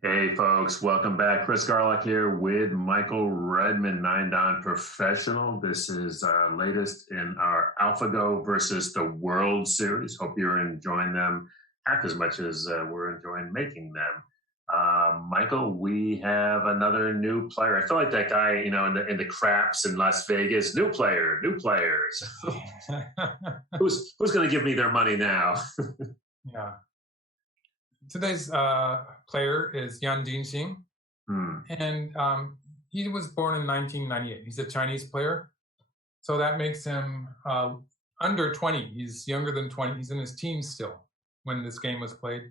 Hey folks, welcome back. Chris Garlock here with Michael Redmond, 9 Dan Professional. This is our latest in our AlphaGo versus the World Series. Hope you're enjoying them half as much as we're enjoying making them. Michael, we have another new player. I feel like that guy, in the craps in Las Vegas. New player, new players. Who's going to give me their money now? Yeah. Today's player is Dingxin, and he was born in 1998. He's a Chinese player, so that makes him under 20. He's younger than 20. He's in his teens still when this game was played,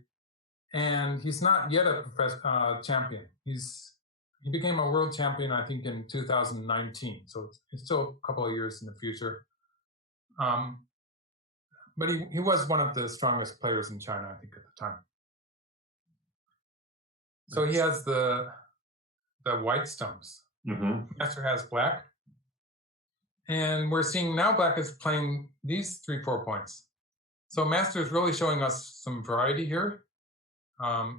and he's not yet a champion. He became a world champion, I think, in 2019. So it's still a couple of years in the future. But he was one of the strongest players in China, I think, at the time. So he has the white stones. Master has black. And we're seeing now black is playing these 3-4 points. So Master is really showing us some variety here,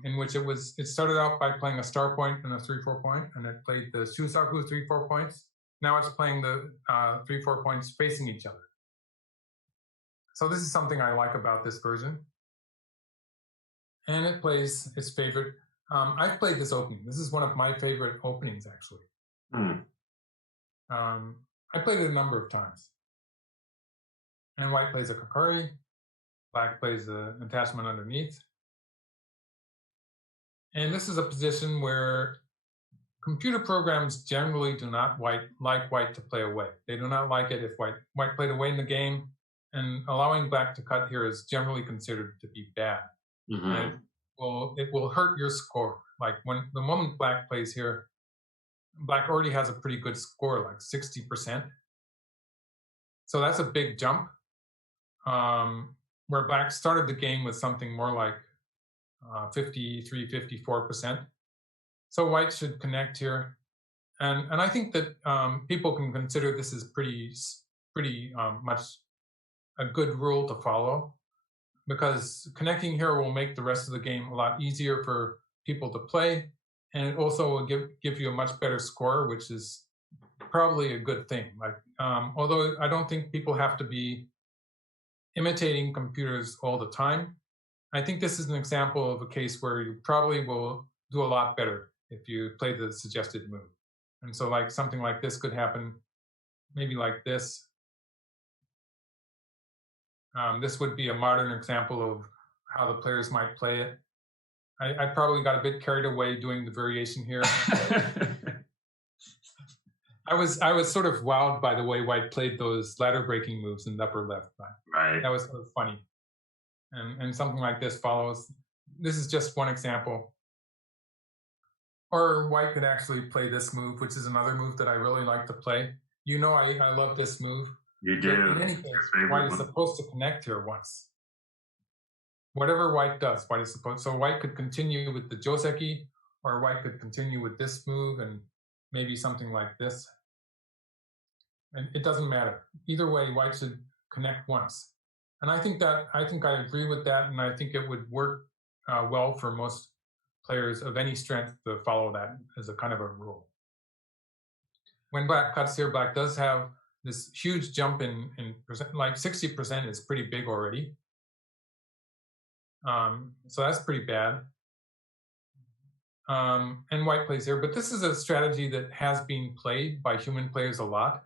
in which it started out by playing a star point and a 3-4 point, and it played the Shusaku 3-4 points. Now it's playing the 3-4 points facing each other. So this is something I like about this version. And it plays its favorite. I've played this opening. This is one of my favorite openings, actually. I played it a number of times. And white plays a Kakari. Black plays an attachment underneath. And this is a position where computer programs generally do not like white to play away. They do not like it if white played away in the game. And allowing black to cut here is generally considered to be bad. It will hurt your score. Like the moment black plays here, black already has a pretty good score, like 60%. So that's a big jump. Where black started the game with something more like 53, 54%. So white should connect here. And I think that people can consider this is pretty much a good rule to follow, because connecting here will make the rest of the game a lot easier for people to play, and it also will give you a much better score, which is probably a good thing. Like, although I don't think people have to be imitating computers all the time, I think this is an example of a case where you probably will do a lot better if you play the suggested move. And so like something like this could happen, maybe like this. This would be a modern example of how the players might play it. I probably got a bit carried away doing the variation here. I was sort of wowed by the way white played those ladder breaking moves in the upper left. Right. That was sort of funny. And something like this follows. This is just one example. Or white could actually play this move, which is another move that I really like to play. You know, I love this move. You do. In any case, white is supposed to connect here once. Whatever white does, white is supposed. So white could continue with the Joseki, or white could continue with this move and maybe something like this. And it doesn't matter. Either way, white should connect once. And I think I agree with that, and I think it would work well for most players of any strength to follow that as a kind of a rule. When black cuts here, black does have this huge jump in percent, like 60% is pretty big already. So that's pretty bad. And white plays here, but this is a strategy that has been played by human players a lot,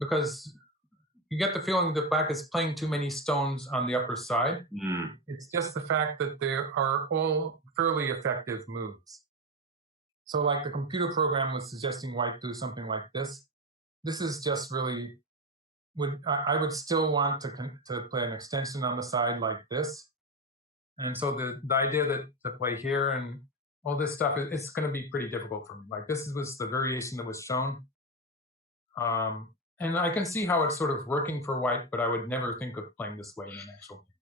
because you get the feeling that black is playing too many stones on the upper side. It's just the fact that there are all fairly effective moves. So like the computer program was suggesting white do something like this. This is just really, I would still want to play an extension on the side like this. And so the idea that to play here and all this stuff, it's going to be pretty difficult for me. Like this was the variation that was shown. And I can see how it's sort of working for white, but I would never think of playing this way in an actual game.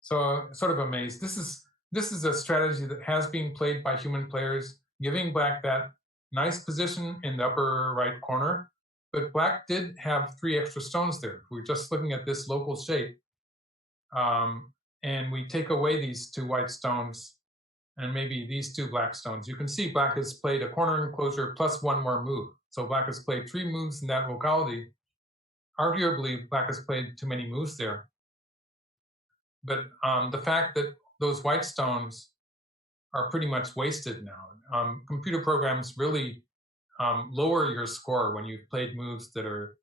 So sort of amazed. This is a strategy that has been played by human players, giving black that nice position in the upper right corner, but black did have 3 extra stones there. We're just looking at this local shape, and we take away these 2 white stones, and maybe these two black stones. You can see black has played a corner enclosure plus one more move. So black has played 3 moves in that locality. Arguably, black has played too many moves there. But the fact that those white stones are pretty much wasted now. Computer programs really lower your score when you've played moves that are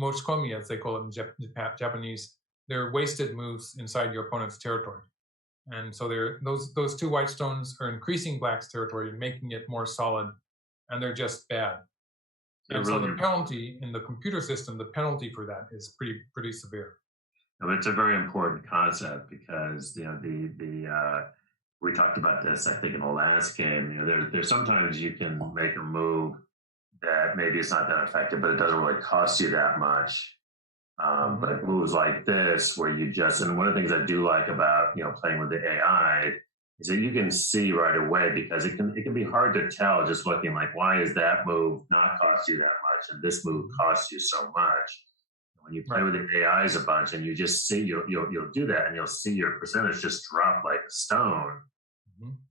mochikomi, as they call it in Japanese. They're wasted moves inside your opponent's territory. And so those 2 white stones are increasing black's territory and making it more solid, and they're just bad. And so the penalty in the computer system, the penalty for that is pretty severe. No, it's a very important concept because we talked about this, I think, in the last game. There's sometimes you can make a move that maybe it's not that effective, but it doesn't really cost you that much. But moves like this, where you just, and one of the things I do like about playing with the AI is that you can see right away, because it can be hard to tell just looking, like, why is that move not cost you that much and this move costs you so much? When you play with the AIs a bunch and you just see, you'll do that and you'll see your percentage just drop like a stone.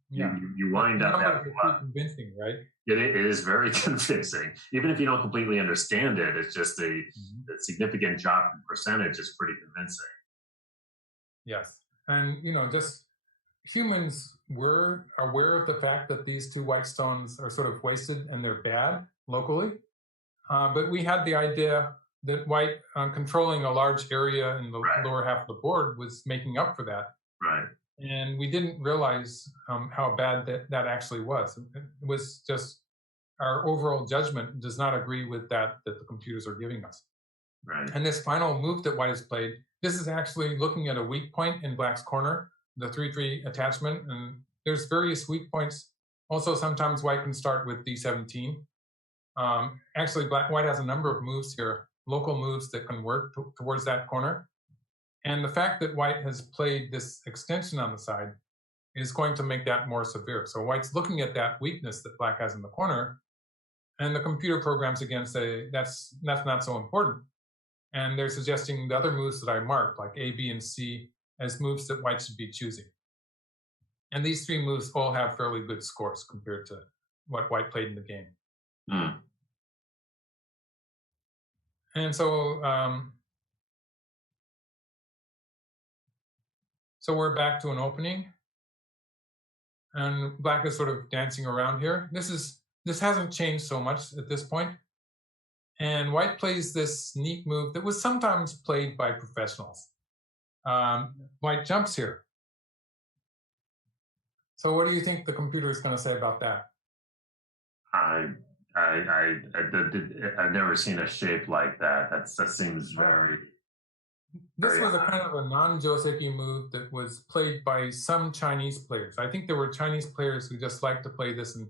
Yeah. You wind up having convincing, right? It is very convincing. Even if you don't completely understand it, it's just the significant drop in percentage is pretty convincing. Yes. And, just humans were aware of the fact that these 2 white stones are sort of wasted and they're bad locally. But we had the idea that white controlling a large area in the lower half of the board was making up for that. Right. And we didn't realize how bad that actually was. It was just our overall judgment does not agree with that the computers are giving us. Right. And this final move that white has played, this is actually looking at a weak point in black's corner, the 3-3 attachment. And there's various weak points. Also, sometimes white can start with D17. Actually, white has a number of moves here, local moves that can work towards that corner. And the fact that white has played this extension on the side is going to make that more severe. So white's looking at that weakness that black has in the corner, and the computer programs again say that's not so important. And they're suggesting the other moves that I marked, like A, B, and C, as moves that white should be choosing. And these 3 moves all have fairly good scores compared to what white played in the game. And so so we're back to an opening, and black is sort of dancing around here. This hasn't changed so much at this point. And white plays this neat move that was sometimes played by professionals. White jumps here. So what do you think the computer is going to say about that? I've never seen a shape like that. That seems very. This was a kind of a non-joseki move that was played by some Chinese players. I think there were Chinese players who just liked to play this and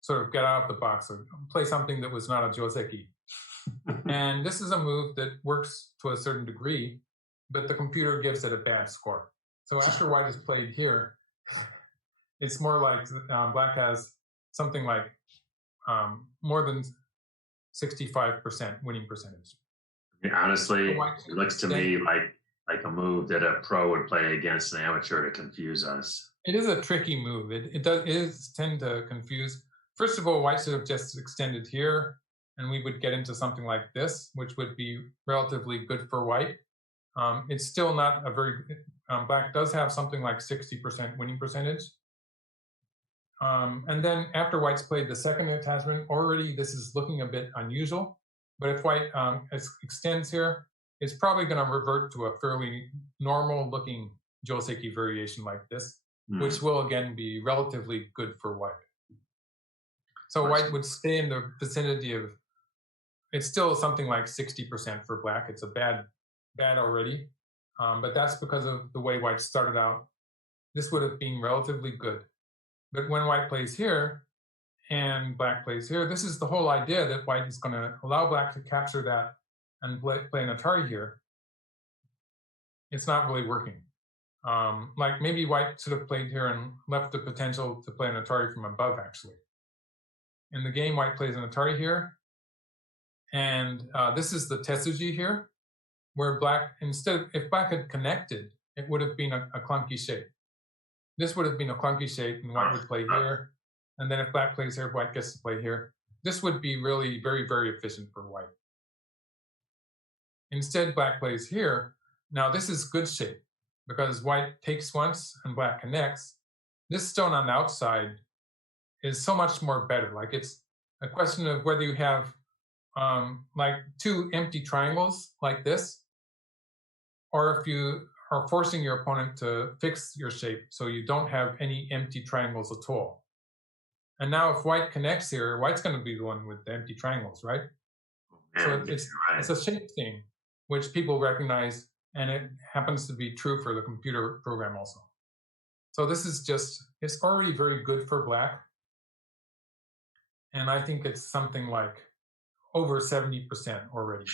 sort of get out of the box or play something that was not a joseki. And this is a move that works to a certain degree, but the computer gives it a bad score. So after white is played here, it's more like black has something like more than 65% winning percentage. Honestly, it looks to me like a move that a pro would play against an amateur to confuse us. It is a tricky move. It is tend to confuse. First of all, white should have just extended here, and we would get into something like this, which would be relatively good for white. It's still not a very black does have something like 60% winning percentage. And then after white's played the second attachment, already this is looking a bit unusual. But if white extends here, it's probably going to revert to a fairly normal-looking joseki variation like this, which will again be relatively good for white. So white would stay in the vicinity of, it's still something like 60% for black. It's a bad already, but that's because of the way white started out. This would have been relatively good. But when white plays here and black plays here, this is the whole idea that white is going to allow black to capture that and play an Atari here. It's not really working. Like maybe white should have played here and left the potential to play an Atari from above, actually. In the game, white plays an Atari here. And this is the Tetsuji here, where black, if black had connected, it would have been a clunky shape. this would have been a clunky shape, and white would play here. And then if black plays here, white gets to play here. This would be really very, very efficient for white. Instead, black plays here. Now this is good shape because white takes once and black connects. This stone on the outside is so much more better. Like, it's a question of whether you have like two empty triangles like this, or if you are forcing your opponent to fix your shape so you don't have any empty triangles at all. And now if white connects here, white's going to be the one with the empty triangles, right? So it's a shape thing, which people recognize, and it happens to be true for the computer program also. So this is just, it's already very good for black. And I think it's something like over 70% already.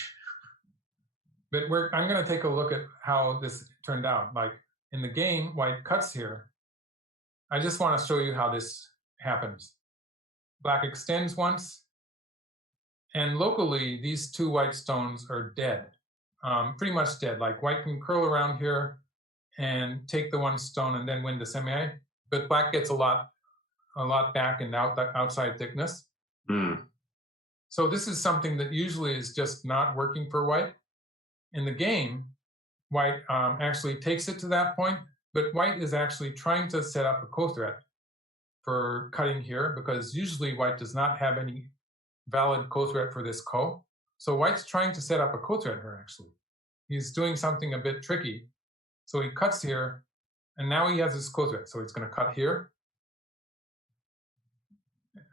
But I'm going to take a look at how this turned out. Like in the game, white cuts here. I just want to show you how this happens. Black extends once, and locally, these two white stones are dead, pretty much dead. Like white can curl around here and take the one stone and then win the semi, but black gets a lot back in the outside thickness. So this is something that usually is just not working for white. In the game, white actually takes it to that point, but white is actually trying to set up a co-threat for cutting here, because usually white does not have any valid co-threat for this ko. So white's trying to set up a co-threat here, actually. He's doing something a bit tricky. So he cuts here, and now he has his co-threat. So he's going to cut here.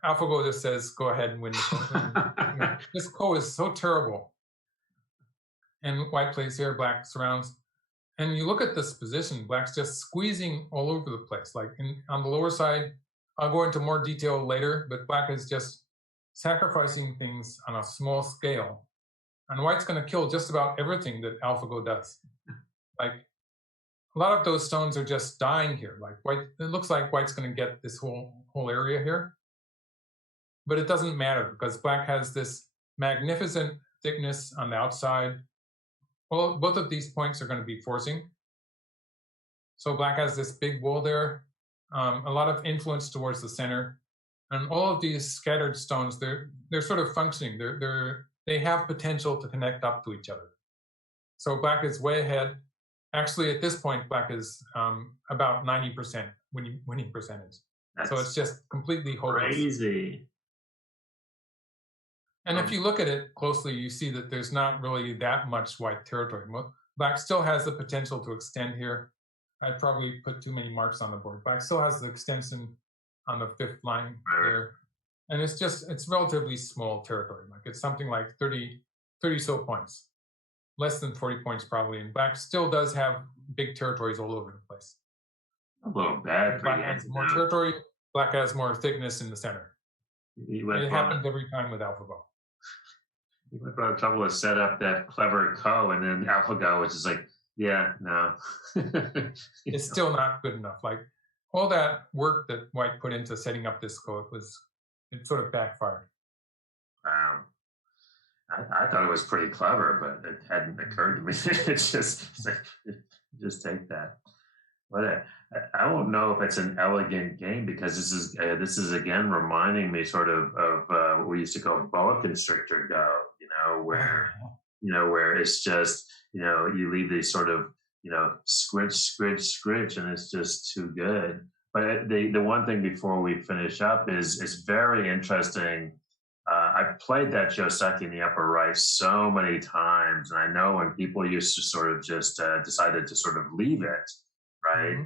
AlphaGo just says, go ahead and win the ko. This ko is so terrible. And white plays here, black surrounds. And you look at this position, black's just squeezing all over the place. Like on the lower side, I'll go into more detail later, but black is just sacrificing things on a small scale. And white's going to kill just about everything that AlphaGo does. Like a lot of those stones are just dying here. Like white, it looks like white's going to get this whole area here. But it doesn't matter because black has this magnificent thickness on the outside. Well, both of these points are going to be forcing. So black has this big wall there, a lot of influence towards the center. And all of these scattered stones, they're sort of functioning. They have potential to connect up to each other. So black is way ahead. Actually, at this point, black is about 90% winning percentage. So it's just completely hopeless. Crazy. And if you look at it closely, you see that there's not really that much white territory. Black still has the potential to extend here. I probably put too many marks on the board. Black still has the extension on the fifth line here. And it's relatively small territory. Like it's something like 30 so points, less than 40 points probably. And black still does have big territories all over the place. A little bad for black has more territory, black has more thickness in the center. It happens every time with AlphaGo. You went for trouble to set up that clever ko, and then AlphaGo, which is like, yeah, no. It's still not good enough. Like all that work that white put into setting up this ko, it sort of backfired. Wow. I thought it was pretty clever, but it hadn't occurred to me. It's just take that. But I don't know if it's an elegant game, because this is again reminding me sort of what we used to call boa constrictor go, where it's just, you leave these sort of, scritch, and it's just too good. But the one thing before we finish up is it's very interesting. I played that Joseki in the upper right so many times, and I know when people used to sort of just decided to sort of leave it, right,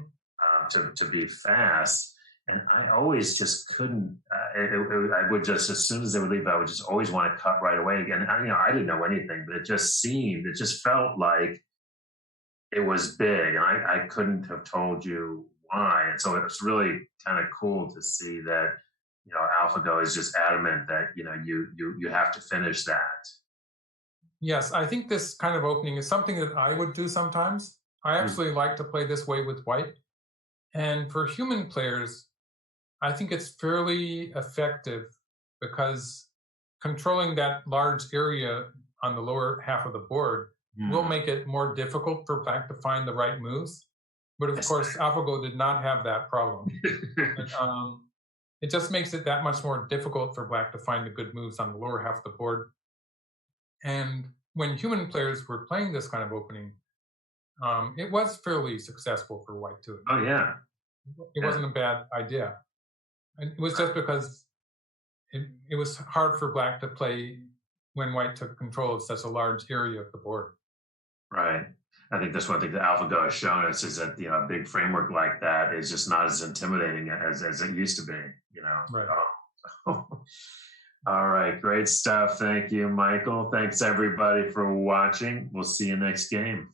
to be fast. And I always just couldn't, I would just, as soon as they would leave, I would just always want to cut right away again. And, I didn't know anything, but it just felt like it was big. And I couldn't have told you why. And so it's really kind of cool to see that, AlphaGo is just adamant that, you have to finish that. Yes, I think this kind of opening is something that I would do sometimes. I actually like to play this way with white. And for human players, I think it's fairly effective because controlling that large area on the lower half of the board will make it more difficult for black to find the right moves. But of course, AlphaGo did not have that problem. But, it just makes it that much more difficult for black to find the good moves on the lower half of the board. And when human players were playing this kind of opening, it was fairly successful for white too. Oh yeah, It wasn't a bad idea. And it was just because it was hard for black to play when white took control of such a large area of the board. Right. I think that's one thing that AlphaGo has shown us is that a big framework like that is just not as intimidating as it used to be. Right. All right, great stuff. Thank you, Michael. Thanks everybody for watching. We'll see you next game.